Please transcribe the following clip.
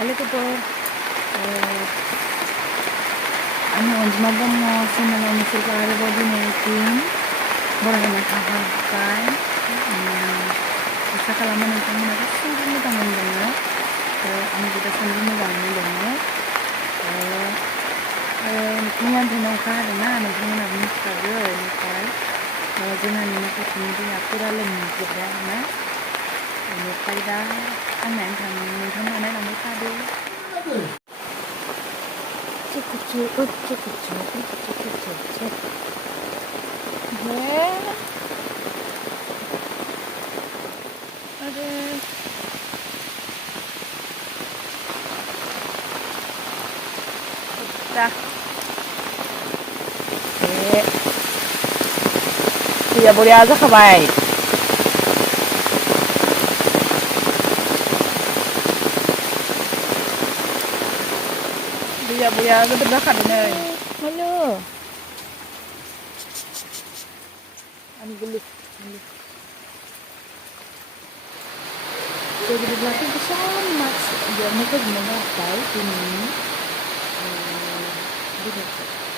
लोगोफोर आंनि अनजिमा ब्रह्म चेनेलाव नोंसोरखौ आरोबाव दिनै फिन बरायना थाबाय। आसा खालामो नोंथांमोना गासैबो मोजाङैनो दङ आंबो दासान्दि मोजाङैनो दङ। मैया दिनाव अखा हादोंना नोंथांमोनाबो मिथिखागौ ओमफ्राय जोंहानि माखासेनि दैया फुरा लोमजोब्बाय आरोना बेनिफ्राय दा आं नायनो थाङो नोंथांमोना नायलांबाय थादो। आरो दा दैया बरिया जाखाबाय। दैया बरिया गोदोर जाखादों नै। हेलौ आंनि गोरलै बिदिब्लाथ' बेसेबां मार्क्स बेयावनो फोजोबनाय जाबाय दिनैनि भिडिअखौ।